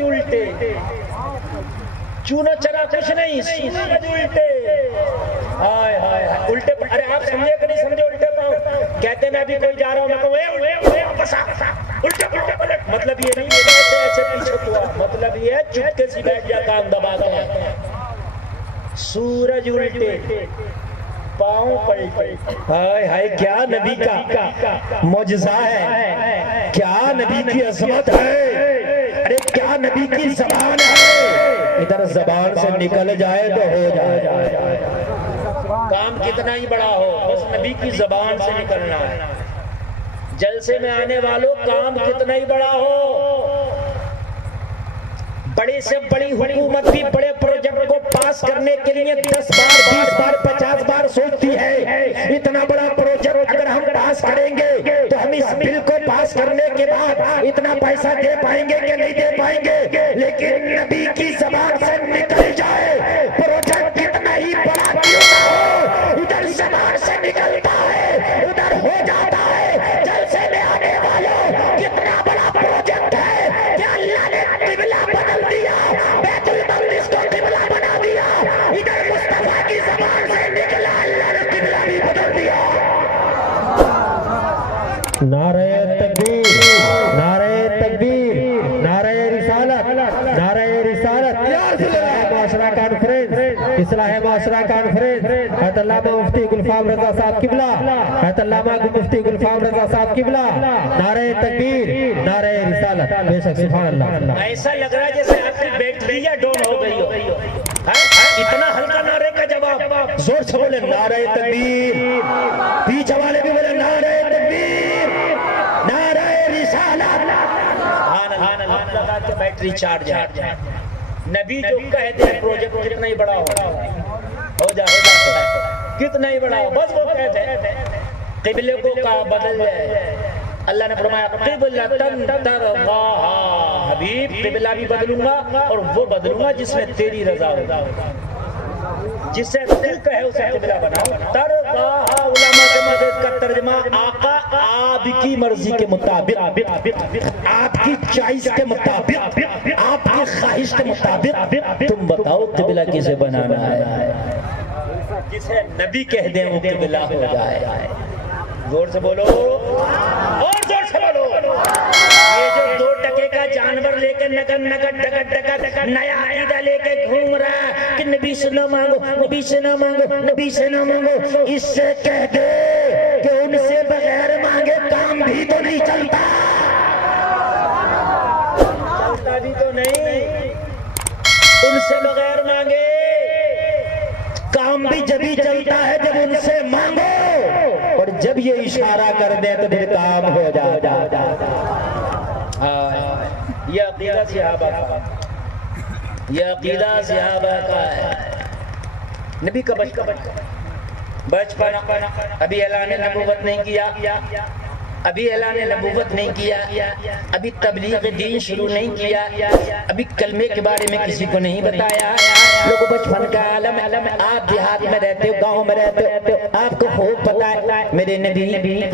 سورج الٹے، چونا چرا کچھ نہیں، سورج الٹے، ہائے ہائے الٹے. ارے آپ سمجھے کہ نہیں سمجھے الٹے پاؤں؟ کہتے میں بھی کوئی جا رہا ہوں، میں کہوں اے واپس آ، الٹے الٹے پلٹ. مطلب یہ نہیں ہے ایسے ایسے پیچھے ہوا، مطلب یہ ہے چپکے سی بیٹھ جا کان دبا کے. سورج الٹے پاؤں پلٹے. ہائے ہائے کیا نبی کا معجزہ ہے، کیا نبی کی عظمت ہے، ارے کیا نبی کی زبان ہے. ادھر زبان سے نکل جائے تو ہو جائے، کام کتنا ہی بڑا ہو بس نبی کی زبان سے نکلنا ہے. جلسے میں آنے والوں کام کتنا ہی بڑا ہو، بڑے سے بڑی حکومت بھی بڑے پروجیکٹ کو پاس کرنے کے لیے 10 بار 20 بار 50 بار سوچتی ہے. اتنا بڑا پروجیکٹ اگر ہم پاس کریں گے تو ہم اس بل کو پاس کرنے کے بعد اتنا پیسہ دے پائیں گے کہ نہیں دے پائیں گے. لیکن نبی کی زبان سے نکل جائے پروجیکٹ کتنا ہی بڑا کیوں نہ ہو، ادھر زبان سے نکلتا ہے ادھر ہو جاتا ہے. جلسے میں آنے والوں کتنا بڑا پروجیکٹ ہے کہ اللہ نے قبلہ بدل دیا، بیت المقدس کو قبلہ بنا دیا. ادھر مصطفیٰ کی زبان سے نکلا اللہ نے قبلہ بھی بدل دیا. نعرہ تکبیر، نعرہ تکبیر، نعرہ رسالت، نعرہ رسالت. اصلاح معاشرہ کانفرنس، اصلاح معاشرہ کانفرنس، حضرت علامہ مفتی گلفام رضا صاحب قبلہ، حضرت علامہ مفتی گلفام رضا صاحب قبلہ. نعرہ تکبیر، نعرہ رسالت. بے شک سبحان اللہ. ایسا لگ رہا ہے جیسے آپ کی بیٹری یا ڈون ہو گئی ہو. اتنا ہلکا نعرے کا جواب، زور سے بولے نعرہ تکبیر. پیچھے والے بھی بولے نعرہ تکبیر، نعرہ رسالت. لگا کے بیٹری چارج ہے. نبی جو کہتے ہیں پروجیکٹ کتنا ہی بڑا ہو جائے، کتنا ہی بڑا ہو، بس وہ کہتے ہیں قبلے کو کا بدل جائے. اللہ نے فرمایا قبلۃً ترضاھا، حبیب قبلہ بھی بدلوں گا اور وہ بدلوں گا جس میں تیری رضا ہو، جسے تو کہے اسے قبلہ بناؤ. ترضاھا علماء کے مزید کا ترجمہ آقا آپ کی مرضی کے مطابق، آپ کی چوائس کے مطابق، آپ کی خواہش کے مطابق تم بتاؤ قبلہ کسے بنانا ہے. جسے نبی کہہ دیں وہ قبلہ ہو جائے. زور سے بولو اور زور سے بولو. یہ جو 2 ٹکے کا جانور لے کے نگن نگن ڈگٹ ڈگٹ نیا عقیدہ لے کے گھوم رہا ہے کہ نبی سے نہ مانگو، نبی سے نہ مانگو، نبی سے نہ مانگو، اس سے کہہ دے کہ ان سے بغیر مانگے کام بھی تو نہیں چلتا. چلتا بھی تو نہیں، ان سے بغیر مانگے کام بھی جبھی چلتا ہے جب ان سے مانگو، اور جب یہ اشارہ کر دے تو پھر کام ہو جاتا. یہ عقیدہ صحابہ کا، یہ عقیدہ صحابہ کا ہے. نبی کا بچپن ابھی اعلان نبوت نہیں کیا، ابھی اعلان نبوت نہیں کیا، ابھی تبلیغ دین شروع نہیں کیا، ابھی کلمے کے بارے میں کسی کو نہیں بتایا. لوگوں بچپن کا عالم، آپ دیہات میں رہتے ہو، گاؤں میں رہتے ہو، آپ کو خوب پتا ہے میرے نبی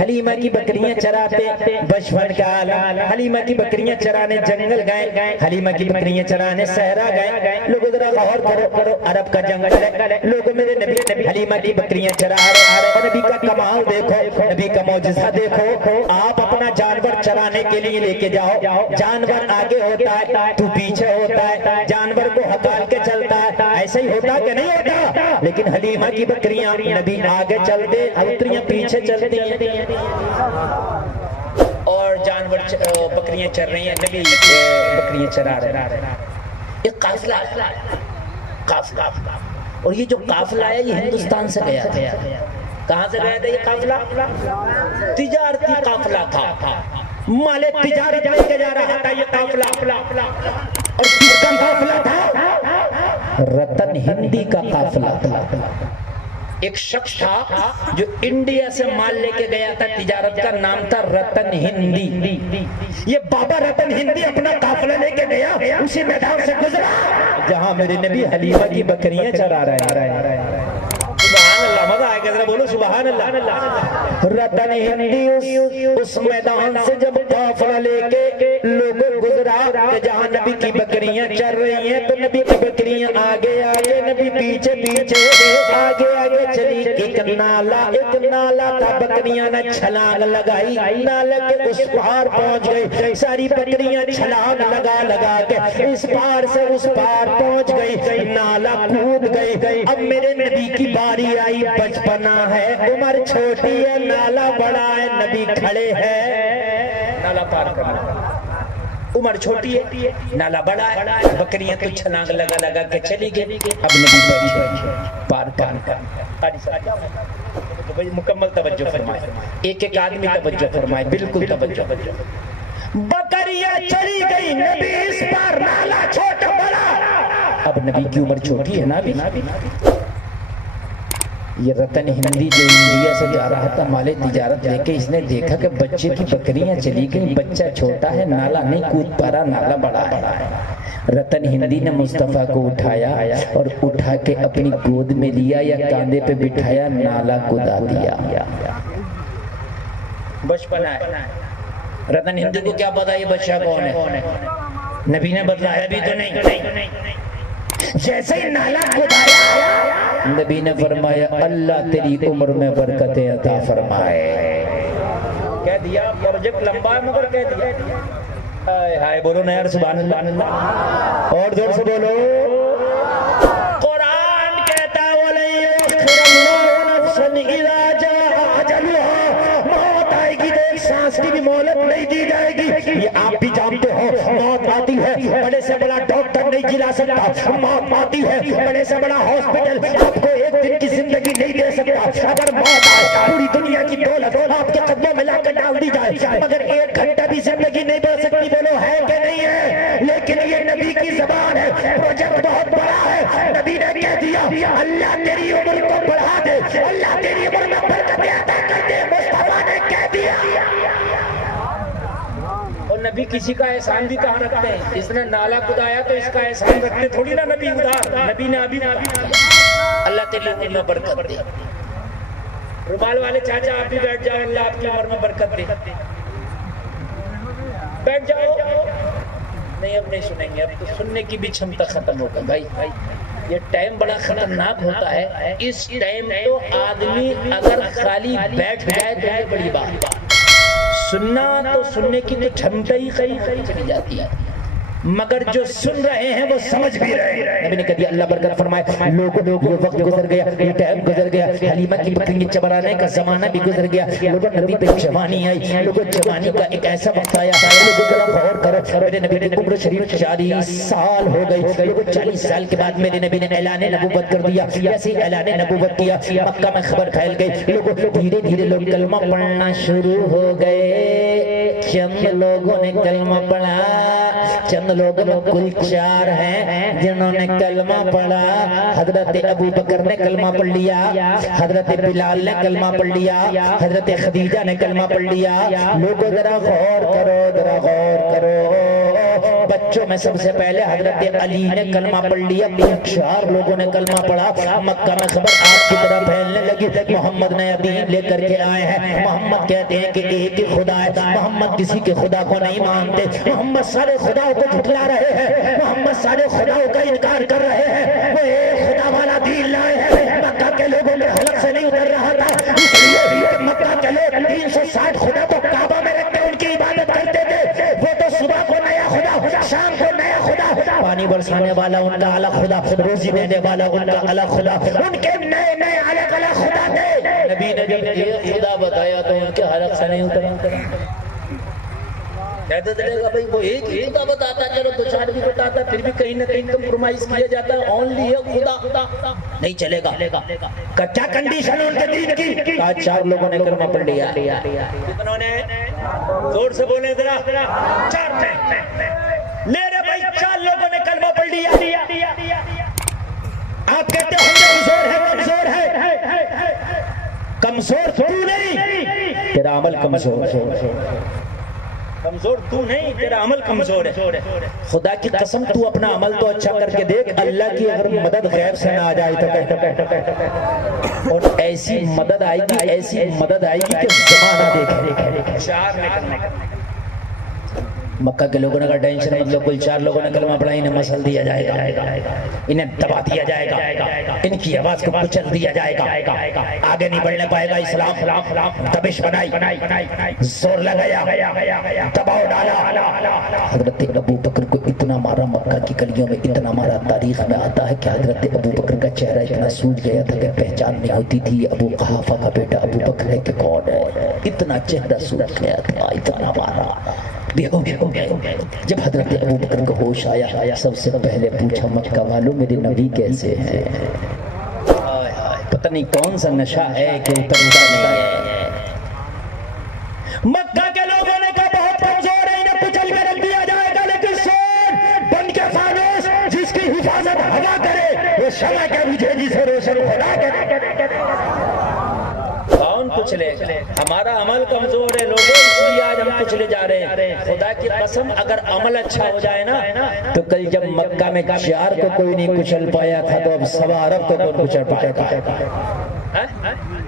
حلیمہ کی بکریاں چراتے. بچپن کا عالم، حلیمہ کی بکریاں چرانے جنگل گئے، حلیمہ کی بکریاں چرانے صحرا گئے. لوگوں ذرا غور کرو، عرب کا جنگل ہے، لوگوں میرے نبی حلیمہ کی بکریاں چرا رہے ہیں. نبی کا کمال دیکھو، نبی کا معجزہ دیکھو. آپ اپنا جانور چرانے کے لیے لے کے جاؤ، جانور آگے ہوتا ہے تو پیچھے ہوتا ہے، جانور کو ہکال کے چلتا ہے. ایسا ہی ہوتا کہ نہیں ہوتا؟ لیکن حلیمہ کی بکریاں نبی آگے چلتے، بکریاں پیچھے چلتی ہیں، اور جانور بکریاں چر رہی ہیں، نبی بکریاں چرا رہے ہیں. ایک قافلہ، اور یہ جو قافلہ ہے یہ ہندوستان سے گیا تھا. کہاں سے گیا تھا یہ قافلہ؟ تجارتی قافلہ تھا، مال تجارت لے کے جا رہا تھا یہ قافلہ. اور کس کا قافلہ تھا؟ رتن ہندی کا قافلہ تھا. ایک شخص تھا جو انڈیا سے مال لے کے گیا تھا تجارت کا، نام تھا رتن ہندی. یہ بابا رتن ہندی اپنا قافلہ لے کے گیا، اسی میدان سے گزرا جہاں میرے نبی حلیمہ کی بکریاں چرا رہے ہیں. سبحان اللہ، مزہ آئے گا. گے، ذرا بولو سبحان اللہ۔ رتن ہندی اس میدان سے جب قافلہ لے کے لوگوں گزرا کہ جہاں نبی کی بکریاں چر رہی ہیں تو نبی کی بکریاں آگے آگے، نبی پیچھے پیچھے، آگے آگے چلی۔ ایک نالا تھا، بکریاں نے چھلانگ لگائی، نالے کے اس پار پہنچ گئی، ساری بکریاں چھلانگ لگا کے اس پار سے اس پار پہنچ گئی، نالا کود گئی۔ اب میرے نبی کی باری آئی، بچپنا ہے، عمر چھوٹی ہے، نالا بڑا ہے، نبی کھڑے ہیں، نالا پار کرنا، عمر چھوٹی ہے، نالا بڑا ہے، بکریاں تو چھلانگ لگا کے چلی گئی۔ اب نبی بیٹھے پار مکمل توجہ فرمائے، ایک ایک آدمی توجہ فرمائے، بالکل توجہ۔ بکریاں چلی گئی، نبی اس پار، نالا چھوٹا بڑا، اب نبی کی عمر چھوٹی ہے نا بھی۔ یہ رتن ہندی جو انڈیا سے جا رہا تھا مال تجارت لے کے، اس نے دیکھا کہ بچے کی بکریاں چلی گئی، بچہ چھوٹا ہے، نالا نہیں کود پا رہا، نالا بڑا ہے۔ رتن ہندی نے مصطفیٰ کو اٹھایا اور اٹھا کے اپنی گود میں لیا یا کاندھے پہ بٹھایا، نالا کدا دیا۔ بچپنا ہے، رتن ہندی کو کیا پتا یہ بچہ کون ہے؟ نبی نے بتلایا بھی تو نہیں۔ جیسے ہی نالا کھدایا، نبی نے فرمایا اللہ تیری عمر میں برکتیں عطا فرمائے۔ کہہ دیا پروجیکٹ لمبا ہے مگر کہہ دیا۔ ہائے بولو نا یار سبحان اللہ، اور زور سے بولو۔ قرآن کہتا وَلَن يُؤَخِّرَ اللَّهُ نَفْسًا إِذَا جَاءَ أَجَلُهَا، موت آئے گی تو ایک سانس کی بھی مہلت نہیں دی جائے گی۔ یہ آپ بھی جانتے ہو، موت آتی ہے، بڑے سے بڑا ڈاکٹر نہیں جلا سکتا، موت آتی ہے، بڑے سے بڑا ہاسپٹل آپ کو ایک دن کی زندگی نہیں دے سکتا۔ اگر موت آئے، پوری دنیا کی دولت آپ کے قدموں میں لا کر ڈال دی جائے، مگر ایک گھنٹہ بھی زندگی نہیں دے سکتی، بولو ہے کہ نہیں ہے؟ لیکن یہ نبی کی زبان ہے، پروجیکٹ بہت بڑا ہے۔ نبی نے کہہ دیا اللہ تیری عمر کو بڑھا دے، اللہ تیری عمر میں برکتیں عطا کر دے، مصطفیٰ نے کہہ دیا۔ اور نبی کسی کا احسان بھی کہاں رکھتے ہیں؟ اس نے نالا کھدایا تو اس کا احسان رکھتے تھوڑی نا نبی ادھار، نبی نے ابھی اللہ تیری عمر میں برکت دے۔ رومال والے چاچا آپ بھی بیٹھ جاؤ، اللہ آپ کی عمر میں برکت دے، بیٹھ جاؤ۔ نہیں اب نہیں سنیں گے، اب تو سننے کی بھی چھمتا ختم ہوگا بھائی۔ یہ ٹائم بڑا خطرناک ہوتا ہے، اس ٹائم تو آدمی اگر خالی بیٹھ جائے تو یہ بڑی بات، سننا تو سننے کی تو چھمتا ہی چلی جاتی ہے، مگر جو سن رہے ہیں وہ سمجھ بھی رہے ہیں۔ نبی نے کہا اللہ برکت فرمائے، لوگوں یہ وقت گزر گیا، یہ ٹائم گزر گیا، حلیمہ کی بکری چبرانے کا زمانہ بھی گزر گیا، لوگوں نبی پہ جوانی آئی، لوگوں جوانی کا ایک ایسا وقت آیا، لوگوں ذرا غور کرو، میرے نبی کی عمر شریف 40 سال ہو گئی، لوگوں 40 سال کے بعد میرے نبی نے اعلان نبوت کر دیا، جیسے اعلان نبوت کیا مکہ میں خبر پھیل گئی، لوگوں دھیرے دھیرے لوگ کلمہ پڑھنا شروع ہو گئے، چند لوگوں نے کلمہ پڑھا، چند لوگ کل 4 ہیں جنہوں نے کلمہ پڑھا۔ حضرت ابو بکر نے کلمہ پڑھ لیا، حضرت بلال نے کلمہ پڑھ لیا، حضرت خدیجہ نے کلمہ پڑھ لیا۔ لوگوں ذرا غور کرو، ذرا غور کرو، بچوں میں سب سے پہلے حضرت علی نے کلمہ پڑھ لیا، 4 لوگوں نے کلمہ پڑھا۔ مکہ میں خبر آپ کی طرح پھیلنے لگی، محمد نے دین لے کر کے آئے ہیں، محمد کہتے ہیں کہ ایک ہی خدا ہے، محمد کسی کے خدا کو نہیں مانتے، محمد سارے خداؤں کو جھٹلا رہے ہیں، محمد سارے خداؤں کا انکار کر رہے ہیں، وہ ایک خدا والا دین لائے ہیں۔ مکہ کے لوگوں میں حلق سے نہیں اتر رہا تھا، اس لیے کہ مکہ کے لوگ 360 خدا کو کعبہ میں رکھ کے ان کی عبادت کرتے تھے، وہ تو صبح کو نیا خدا، شام کو نیا خدا، پانی برسانے والا ان کا الگ خدا، روزی دینے والا ان کا الگ خدا، ان کے نئے نئے الگ الگ خدا تھے۔ نبی نے جب یہ خدا بتایا تو ان کے حلق سے نہیں اترا۔ کہتے چلے گا بھائی وہ ایک ہی خدا بتاتا، چلو 2-4 بھی بتاتا، پھر بھی کہیں نہ کہیں کمپرومائز کیا جاتا ہے، اونلی ہے خدا، نہیں چلے گا۔ کیا کنڈیشن ہے ان کے دین کی؟ 4 لوگوں نے کلمہ پڑھ لیا۔ کتنوں نے؟ زور سے بولیں ذرا، 4 میرے بھائی 4 لوگوں نے کلمہ پڑھ لیا۔ آپ کہتے ہیں کمزور ہے، کمزور ہے، کمزور تو نہیں، تیرا عمل کمزور ہے۔ کمزور تو نہیں، تیرا عمل کمزور ہے. خدا کی قسم تو اپنا عمل تو اچھا کر کے دیکھ، اللہ کی اگر مدد غیب سے نہ آ جائے تو اور ایسی مدد آئے گی، ایسی مدد آئے گی کہ زمانہ دیکھے. چار نکلنے کا مکہ کے لوگوں نے کہا ٹینشن مطلب کل 4 لوگوں نے کلمہ پڑھا، انہیں مسل دیا جائے گا، انہیں دبا دیا جائے گا، ان کی آواز کو کچل دیا جائے گا، آگے نہیں بڑھنے پائے گا اسلام. دبش بنائی، زور لگایا، دباؤ ڈالا. حضرت ابو بکر کو اتنا مارا، مکہ کی گلیوں میں اتنا مارا. تاریخ میں آتا ہے کہ حضرت ابو بکر کا چہرہ اتنا سوج گیا تھا کہ پہچان نہیں ہوتی تھی ابو قحافہ کا بیٹا ابو بکر ہے کہ کون ہے. اتنا چہرہ سوج گیا تھا، اتنا مارا. جب حضرت ابو بکر کو ہوش آیا، سب سے پہلے پوچھا مکہ والوں میرے نبی کیسے ہیں؟ پتہ نہیں کون سا نشہ ہے کہ اترتا نہیں ہے. مکہ کے لوگوں نے کہا بہت کمزور ہے، انہیں کچل کے رکھ دیا جائے گا، لیکن سن بن کے فانوس جس کی حفاظت ہوا کرے وہ شمع کے بجھے جسے روشن خدا کرے. کون کچلے؟ ہمارا عمل کمزور ہے لوگوں، اس لیے آج ہم کچلے جا رہے ہیں. خدا کی قسم اگر عمل اچھا ہو جائے نا تو کل جب مکہ میں 4 کو کوئی نہیں کچل پایا تھا تو اب 1.25 ارب کو کون کچل پائے گا؟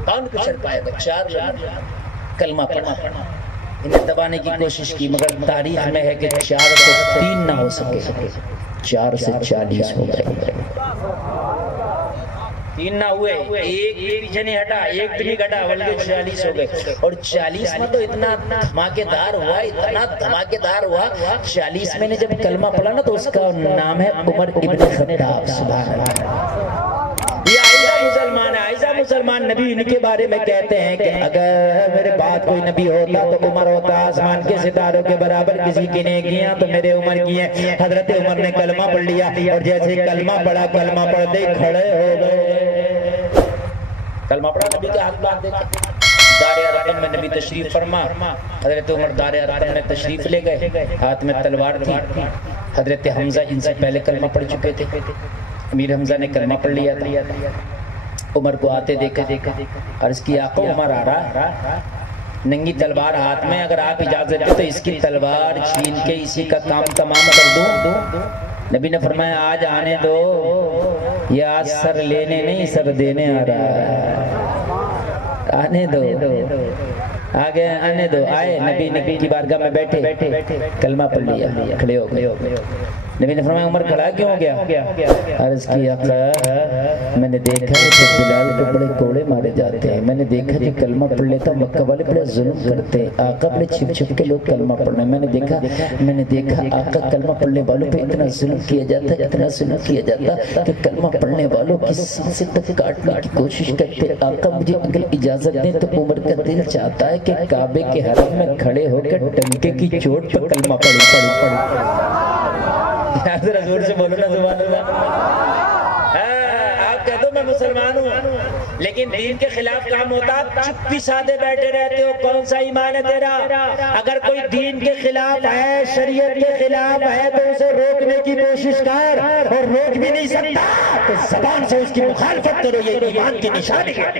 کون کچل پائے گا؟ 4 لوگ کلمہ پڑھا، انہیں دبانے کی کوشش کی، مگر تاریخ میں ہے کہ 4 سے 3 نہ ہو سکے، 4 سے 40 ہو گئے. 3 نہ ہوئے، ایک بھی پیچھے نہیں ہٹا، ایک بھی نہیں گھٹا، بلکہ 40 ہو گئے. اور 40 میں تو اتنا دھماکے دار ہوا، اتنا دھماکے دار ہوا. 40 میں نے جب کلمہ پڑھا نا تو اس کا نام ہے عمر ابن خطاب. سبحان اللہ. یہ عائشہ مسلمان ہے، عائشہ مسلمان نبی ان کے بارے میں کہتے ہیں کہ اگر میرے بعد کوئی نبی ہوتا تو عمر ہوتا. آسمان کے ستاروں کے برابر کسی کی نیکیاں تو میرے عمر کی ہیں. حضرت عمر نے کلمہ پڑھ لیا اور جیسے کلمہ پڑھا، کلمہ پڑھتے ہی کھڑے ہو گئے. کلمہ پڑھا، نبی کے ہاتھ باندھ دیکھا. دار ارقم میں نبی تشریف فرما، حضرت عمر دار ارقم میں تشریف لے گئے، ہاتھ میں تلوار تھی. حضرت حمزہ ان سے پہلے کلمہ پڑھ چکے تھے، امیر حمزہ نے کلمہ پڑھ لیا تھا. عمر کو آتے دیکھا، عرض کی آقا عمر آ رہا، ننگی تلوار ہاتھ میں، اگر آپ اجازت دیں تو اس کی تلوار چھین کے اسی کا کام تمام کر دوں. نبی نے فرمایا آج آنے دو، یہ آج سر لینے نہیں سر دینے آ رہا ہے، آنے دو، آگے آنے دو. آئے نبی کی بارگاہ میں بیٹھے، کلمہ پڑھ لیا، کھڑے ہو گئے. نبی نے فرمایا عمر کھڑا کیوں ہو گیا؟ عرض کی آقا میں نے دیکھا کہ بلال کو بڑے کوڑے مارے جاتے ہیں، میں نے دیکھا کہ کلمہ پڑھ لیتا مکہ والے بڑے ظلم کرتے ہیں، آقا بڑے چھپ چھپ کے لوگ کلمہ پڑھنے. میں نے دیکھا آقا کلمہ پڑھنے والوں پہ اتنا ظلم کیا جاتا ہے، اتنا ظلم کیا جاتا کہ کلمہ پڑھنے والوں کی سانسیں تک کاٹنے کی کوشش کرتے. آقا مجھے اگر اجازت دیں تو عمر کا دل چاہتا ہے کہ کعبے کے حرم میں کھڑے ہو کر ڈنکے کی چوٹ پر کلمہ پڑھوں. حضرت حضور سے بولو نا سبحان اللہ. آپ کہہ دو میں مسلمان ہوں، لیکن دین کے خلاف کام ہوتا چپی سادے بیٹھے رہتے ہو. کون سا ایمان ہے تیرا؟ اگر کوئی دین کے خلاف ہے، شریعت کے خلاف ہے تو اسے روکنے کی کوشش کر، اور روک بھی نہیں سکتا تو زبان سے اس کی مخالفت کرو. یہ ایمان کی نشانی ہے.